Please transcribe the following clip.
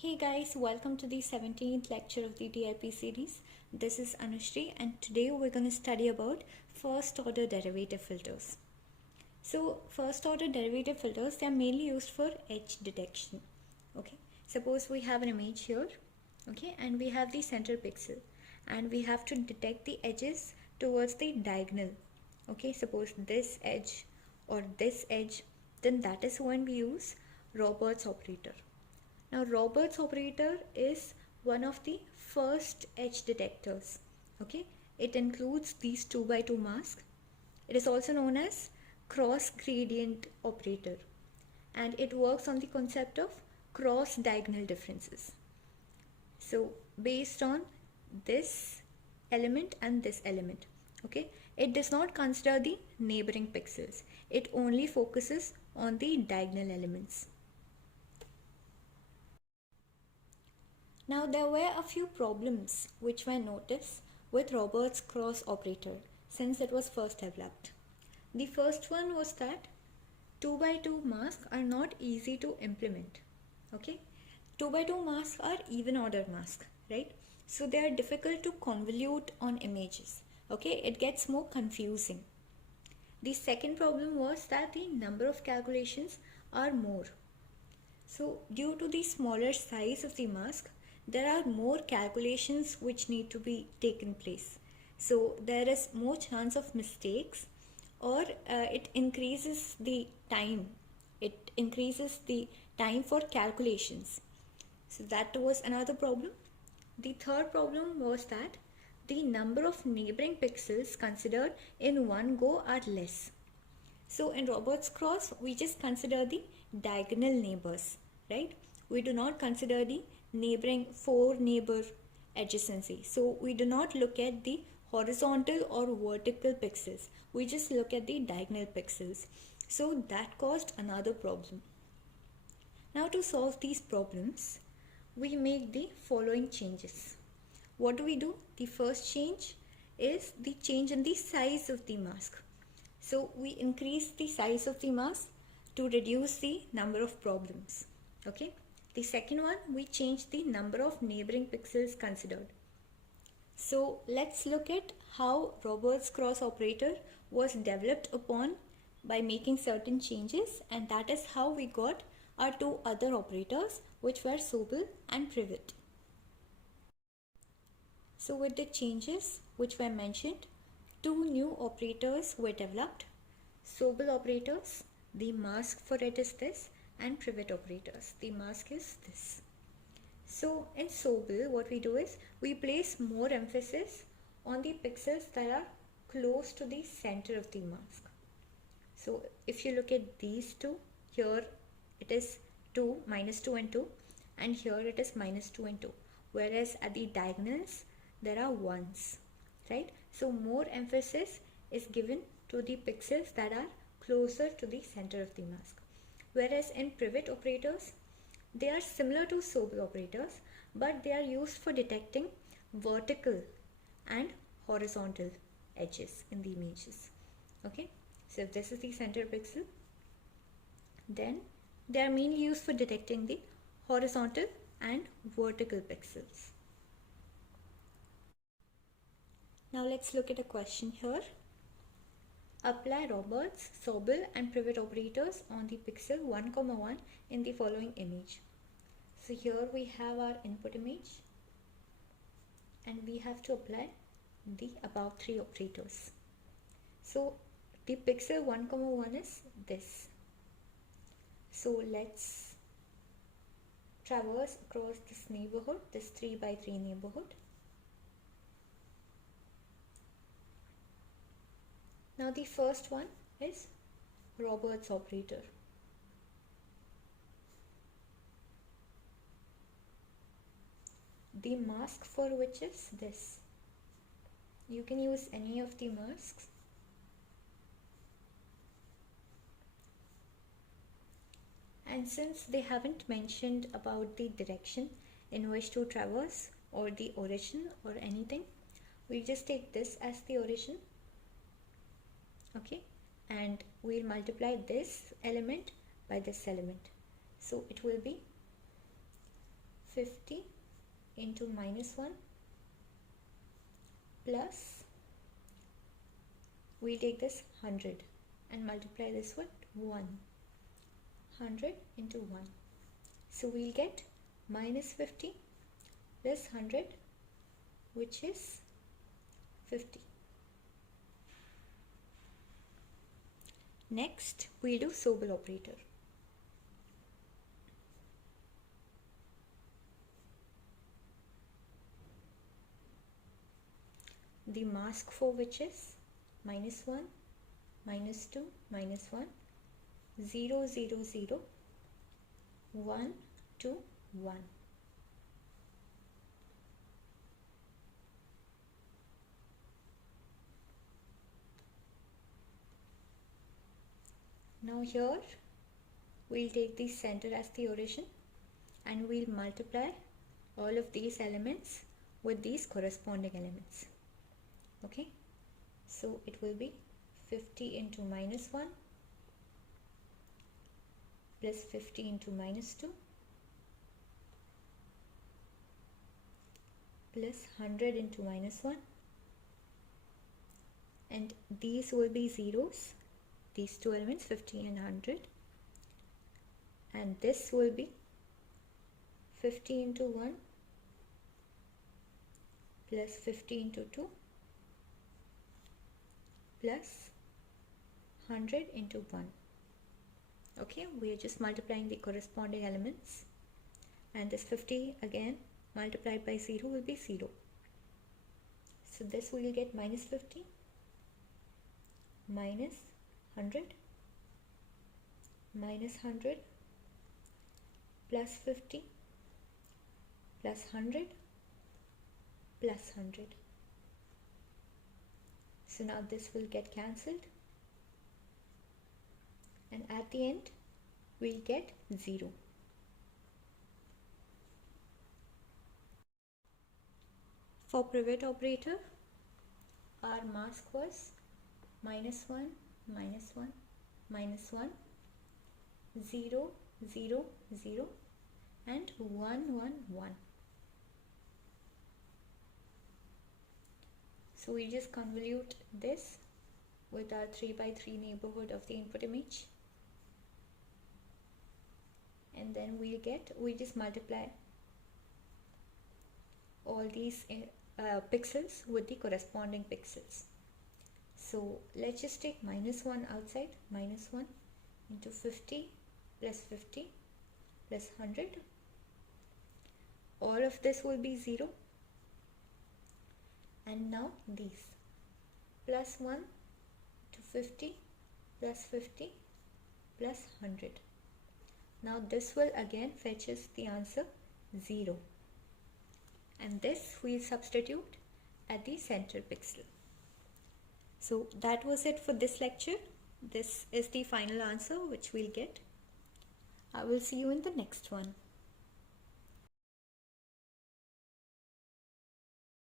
Hey guys, welcome to the 17th lecture of the DIP series. This is Anushri and today we're going to study about first order derivative filters. So first order derivative filters, they are mainly used for edge detection. Okay, suppose we have an image here, okay, and we have the center pixel and we have to detect the edges towards the diagonal. Okay, suppose this edge or this edge, then that is when we use Roberts operator. Now Roberts operator is one of the first edge detectors. Okay, it includes these 2x2 masks. It is also known as cross gradient operator and it works on the concept of cross diagonal differences. So based on this element and this element, okay, it does not consider the neighboring pixels. It only focuses on the diagonal elements. Now there were a few problems which were noticed with Roberts cross operator since it was first developed. The first one was that 2x2 masks are not easy to implement. Okay, 2x2 masks are even order masks, right? So they are difficult to convolute on images. Okay, it gets more confusing. The second problem was that the number of calculations are more. So due to the smaller size of the mask, there are more calculations which need to be taken place. So there is more chance of mistakes, or it increases the time. It increases the time for calculations. So that was another problem. The third problem was that the number of neighboring pixels considered in one go are less. So in Roberts cross, we just consider the diagonal neighbors, right? We do not consider the neighboring 4 neighbor adjacency. So we do not look at the horizontal or vertical pixels. We just look at the diagonal pixels. So that caused another problem. Now to solve these problems, we make the following changes. What do we do? The first change is the change in the size of the mask. So we increase the size of the mask to reduce the number of problems. Okay. The second one, we change the number of neighboring pixels considered. So let's look at how Roberts cross operator was developed upon by making certain changes, and that is how we got our two other operators, which were Sobel and Prewitt. So with the changes which were mentioned, two new operators were developed. Sobel operators, the mask for it is this, and Prewitt operators, the mask is this. So in Sobel, what we do is we place more emphasis on the pixels that are close to the center of the mask. So if you look at these two, here it is 2, -2 and 2, and here it is -2 and 2, whereas at the diagonals there are 1s, right? So more emphasis is given to the pixels that are closer to the center of the mask. Whereas in Prewitt operators, they are similar to Sobel operators, but they are used for detecting vertical and horizontal edges in the images. Okay, so if this is the center pixel, then they are mainly used for detecting the horizontal and vertical pixels. Now let's look at a question here. Apply Roberts, Sobel and Prewitt operators on the pixel 1, 1 in the following image. So here we have our input image and we have to apply the above three operators. So the pixel 1, 1 is this. So let's traverse across this neighborhood, this 3x3 neighborhood. Now the first one is Roberts operator. The mask for which is this. You can use any of the masks. And since they haven't mentioned about the direction in which to traverse or the origin or anything, we just take this as the origin. Okay, and we'll multiply this element by this element. So it will be 50 into minus 1 plus, we'll take this 100 and multiply this with 1. 100 into 1. So we'll get minus 50 plus 100, which is 50. Next, we'll do Sobel operator. The mask for which is minus 1, minus 2, minus 1, 0, 0, 0, 1, 2, 1. Now here we'll take the center as the origin and we'll multiply all of these elements with these corresponding elements. Okay, so it will be 50 into minus 1 plus 50 into minus 2 plus 100 into minus 1, and these will be zeros, these two elements 50 and 100, and this will be 50 into 1 plus 50 into 2 plus 100 into 1. Okay, we are just multiplying the corresponding elements, and this 50 again multiplied by 0 will be 0. So this we will get minus 50 minus 100 minus 100 plus 50 plus 100 plus 100. So now this will get cancelled, and at the end we'll get 0. For Prewitt operator, our mask was minus 1, minus 1, minus 1, 0, 0, 0 and 1, 1, 1. So we just convolute this with our 3 by 3 neighborhood of the input image, and then we just multiply all these pixels with the corresponding pixels. So let's just take minus 1 outside, minus 1 into 50 plus 50 plus 100. All of this will be 0, and now these plus 1 to 50 plus 50 plus 100. Now this will again fetch us the answer 0, and this we'll substitute at the center pixel. So that was it for this lecture. This is the final answer which we'll get. I will see you in the next one.